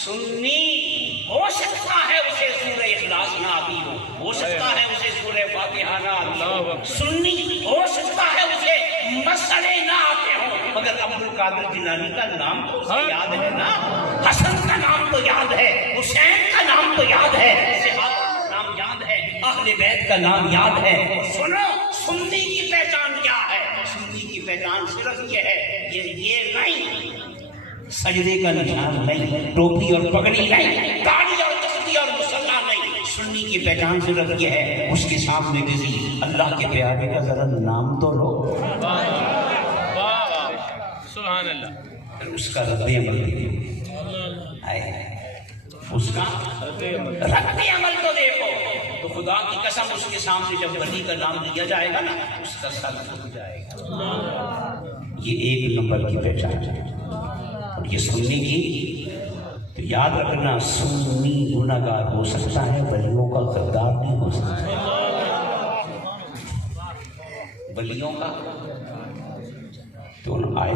سنی ہو سکتا ہے اسے سورہ اخلاص نہ آتی ہو سکتا ہے اسے سورہ فاتحہ نہ آتی ہو، سنی ہو سکتا ہے اسے مسئلے نہ آتے ہوں، مگر عبد القادر جیلانی کا نام تو اسے یاد ہے نا، حسن کا نام تو یاد ہے، حسین کا نام تو یاد ہے، صحابہ کا نام یاد ہے، اہل بیت کا نام یاد ہے۔ سنو، سنی کی پہچان کیا ہے؟ سنی کی پہچان صرف یہ ہے، یہ نہیں، سجدے کا نشان نہیں، ٹوپی اور پگڑی نہیں، داڑھی اور تسبیح اور مصلی نہیں، سنی کی پہچان صرف یہ ہے، اس کے سامنے کسی اللہ کے پیارے کا ذرا نام تو لو، سبحان اللہ، پھر اس کا رد عمل دیکھو، اس کا رد عمل تو دیکھو، تو خدا کی قسم اس کے سامنے جب ولی کا نام لیا جائے گا نا، اس کا سر جھک جائے گا۔ یہ ایک نمبر کی پہچان ہے، اور یہ سنی کی تو یاد رکھنا، سنی گناہگار ہو سکتا ہے، ولیوں کا غدار نہیں ہو سکتا، ولیوں کا تو آئے